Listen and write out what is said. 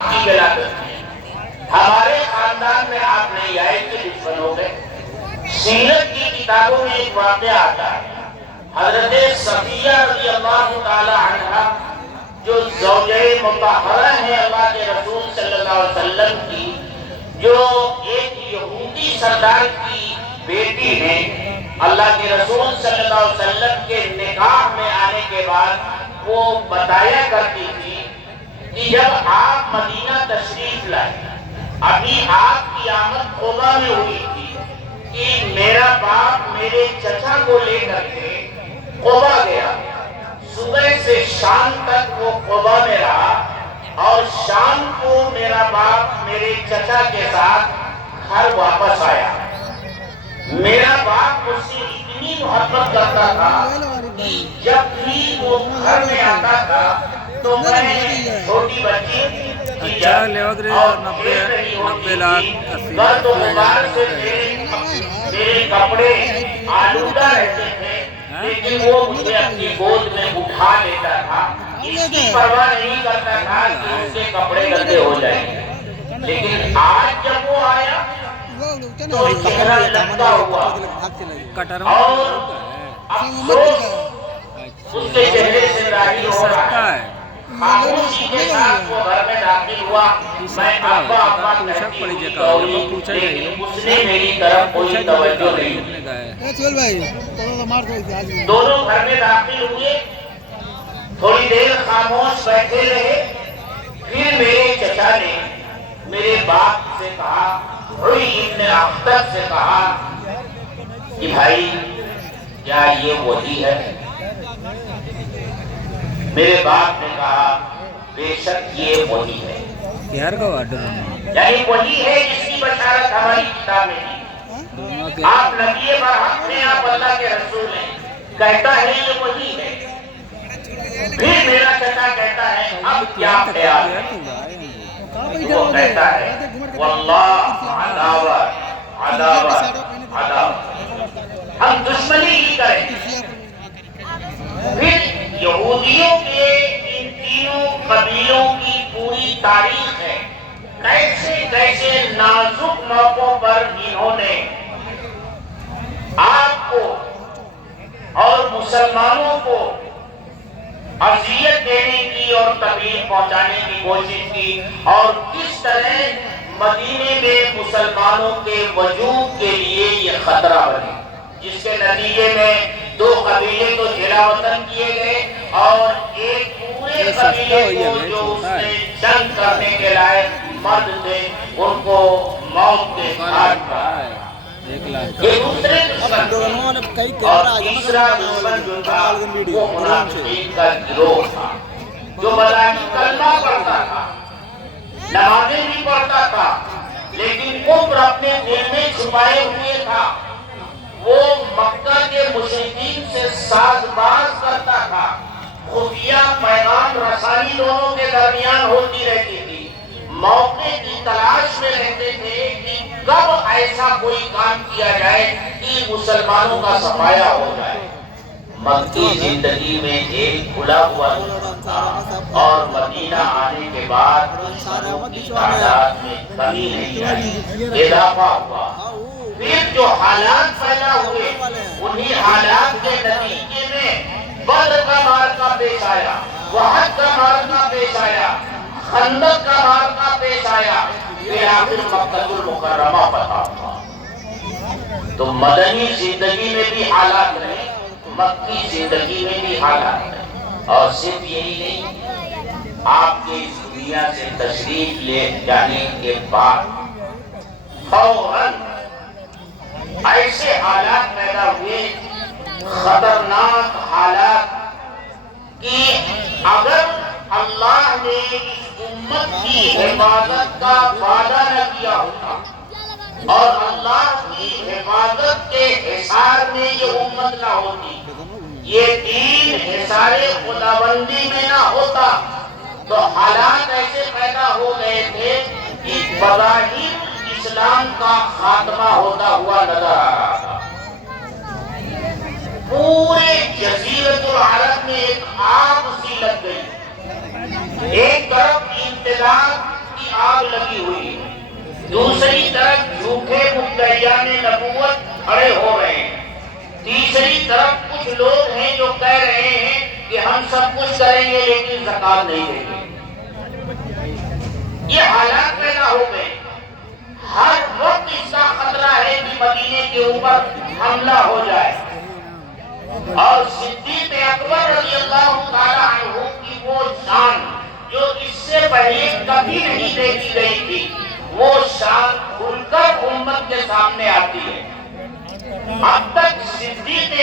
کی ولادت ہمارے خاندان میں آپ نہیں آئے کہ دشمن ہو گئے۔ سیرت کی کتابوں میں ایک واقعہ آتا ہے، حضرت صفیہ رضی اللہ تعالی عنہ جو زوجہ مطہرہ ہیں اللہ کے رسول صلی اللہ علیہ وسلم کی، جو ایک یہودی سردار کی بیٹی ہیں، اللہ کے رسول صلی اللہ علیہ وسلم کے نکاح میں آنے کے بعد وہ بتایا کرتی تھی کہ جب آپ مدینہ تشریف لائے، ابھی آپ کی آمد قبا میں ہوئی تھی کہ میرا باپ میرے چچا کو لے کر کے قبا گیا۔ صبح سے شام تک وہ قبا میں رہا اور شام کو میرا باپ میرے چچا کے ساتھ گھر واپس آیا۔ میرا باپ مجھ سے اتنی محبت کرتا تھا کہ جب بھی وہ گھر میں آتا تھا تو میں چھوٹی بچی اچھا لیوگری 90 لاکھ 80 میرے کپڑے آلودہ رہتے تھے، لیکن وہ مجھے اپنی گود میں اٹھا لیتا تھا، اس کی پرواہ نہیں کرتا تھا کہ اس کے کپڑے گندے ہو جائیں گے۔ لیکن آج جب وہ آیا تو چہرہ لگتا ہوا اور افسوس اس کے چہرے سے ظاہر ہو رہا ہے۔ خاموشی کے ساتھ وہ گھر میں داخل ہوا، میں ابا ابا کہتی ہوئی دوڑی، لیکن اس نے میری طرف کوئی توجہ نہیں۔ دونوں گھر میں داخل ہوئے، تھوڑی دیر خاموش بیٹھے رہے، پھر میرے چچا نے میرے باپ سے کہا، روئی ابن اختر سے کہا کہ بھائی کیا یہ وہی ہے؟ میرے باپ نے کہا بے شک یہ وہی ہے، یعنی وہی ہے جس کی بشارت ہماری کتاب میں دی۔ آپ نبی برحق ہیں، آپ اللہ کے رسول ہیں، کہتا ہے یہ وہی ہے۔ پھر میرا چچا کہتا ہے اب کیا خیال ہے؟ وہ کہتا ہے واللہ عداوت عداوت عداوت، ہم دشمنی ہی کریں۔ پھر یہودیوں کے ان تینوں قبیلوں کی پوری تاریخ ہے، کیسے کیسے نازک موقعوں پر انہوں نے آپ کو اور مسلمانوں کو اذیت دینے کی اور تکلیف پہنچانے کی کوشش کی، اور کس طرح مدینے میں مسلمانوں کے وجود کے لیے یہ خطرہ بنے، جس کے نتیجے میں 2 قبیلے تو جلا وطن کیے گئے اور ایک پورے قبیلے کو جو اس میں جنگ کرنے کے لائق مرد تھے ان کو موت کے گھاٹ پر۔ یہ دوسرے دشمن اور تیسرا دشمن جو تھا وہ منافقین کا گروہ تھا، جو بظاہر کلمہ پڑھتا تھا، نمازیں بھی پڑھتا تھا، لیکن کفر اپنے دل میں چھپائے ہوئے تھا۔ وہ مکہ کے مشرکین سے ساز باز کرتا تھا، خفیہ پیغام رسانی دونوں کے درمیان ہوتی رہتی تھی، موقع کی تلاش میں رہتے تھے کہ کب ایسا کوئی کام کیا جائے کہ مسلمانوں کا صفایا ہو جائے۔ مکی زندگی میں ایک کھلا ہوا تھا اور مدینہ آنے کے بعد دشمنوں کی تعداد میں کمی نہیں آئی، اضافہ ہوا۔ پھر جو حالات پیدا ہوئے انہی حالات کے نتیجے میں بدر کا معرکہ پیش آیا، احد کا معرکہ پیش آیا، خندق کا معرکہ پیش آیا، پھر آخر مکہ المکرمہ فتح ہوا۔ تو مدنی زندگی میں بھی حالات رہے، مکی زندگی میں بھی حالات رہے، اور صرف یہی نہیں، آپ کے اس دنیا سے تشریف لے جانے کے بعد فوراً ایسے حالات پیدا ہوئے، خطرناک حالات، کہ اگر اللہ نے اس امت کی حفاظت کا وعدہ نہ کیا ہوتا اور اللہ کی حفاظت کے حصار میں یہ امت نہ ہوتی، یہ دین حصار خداوندی میں نہ ہوتا، تو حالات ایسے پیدا ہو گئے تھے کہ بظاہر اسلام کا خاتمہ ہوتا ہوا نظر آ رہا تھا۔ پورے جزیرۃ العرب میں ایک آگ سی لگ گئی، ایک طرف انتظار آگ لگی ہوئی ہے، دوسری طرف جھوٹے مدعیان نبوت کھڑے ہو رہے ہیں، تیسری طرف کچھ لوگ ہیں جو کہہ رہے ہیں کہ ہم سب کچھ کریں گے لیکن زکات نہیں دیں گے۔ یہ حالات پیدا ہو گئے، ہر وقت اس کا خطرہ ہے کہ مدینے کے اوپر حملہ ہو جائے، اور صدیق اکبر رضی اللہ تعالی عنہ کی وہ شان جو اس سے پہلے کبھی نہیں دیکھی گئی تھی، وہ شان کھل کر امت کے سامنے آتی ہے۔ اب تک صدیق